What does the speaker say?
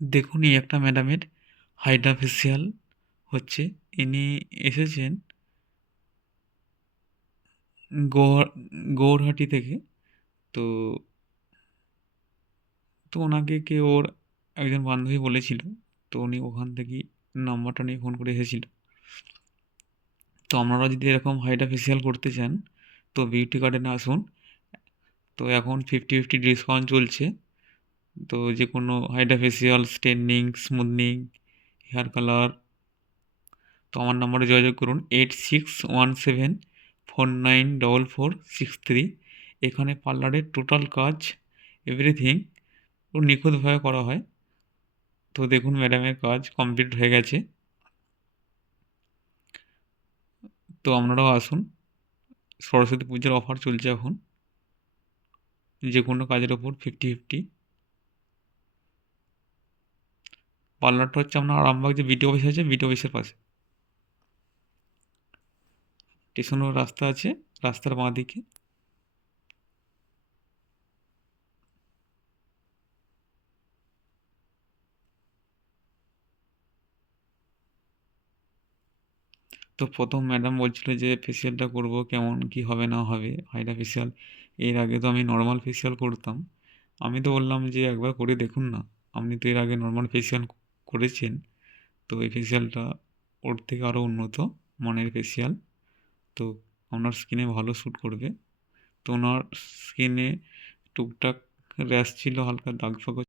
দেখুন এই একটা ম্যাডামের হাইড্রা ফেসিয়াল হচ্ছে। ইনি এসেছেন গৌহাটি থেকে। তো তো ওনাকে ওর একজন বান্ধবী বলেছিল। তো উনি ওখান থেকেই নাম্বারটা নিয়ে ফোন করে এসেছিল। তো আপনারা যদি এরকম হাইড্রা ফেসিয়াল করতে চান তো বিউটি গার্ডেনে আসুন। তো এখন 50-50 ডিসকাউন্ট চলছে। তো যে কোনো hydra facial, straightening, smoothing, hair colour, তো আমার নাম্বারে যোগাযোগ করুন 8617494463। এখানে পার্লারের টোটাল কাজ এভরিথিং পুরো নিখুঁতভাবে করা হয়। তো দেখুন ম্যাডামের কাজ কমপ্লিট হয়ে গেছে। তো আপনারাও আসুন। সরস্বতী পুজোর অফার চলছে এখন, যে কোনো কাজের ওপর 50-50। পার্লারটা হচ্ছে আপনার আরামবাগ যে বিটি অফিস আছে, বিটি অফিসের পাশে। স্টেশনের রাস্তা আছে, রাস্তার বাঁ দিকে। তো প্রথম ম্যাডাম বলছিল যে ফেসিয়ালটা করব, কেমন কি হবে না হবে হাইড্রা ফেসিয়াল। এর আগে তো আমি নর্মাল ফেসিয়াল করতাম। আমি তো বললাম যে একবার করে দেখুন না, আপনি তো এর আগে নর্মাল ফেসিয়াল করেছেন। তো এই ফেসিয়ালটা ওর থেকে আরও উন্নত মানের ফেসিয়াল। তো আপনার স্কিনে ভালো শ্যুট করবে। তো ওনার স্কিনে টুকটাক র্যাশ ছিল, হালকা দাগ ফাগও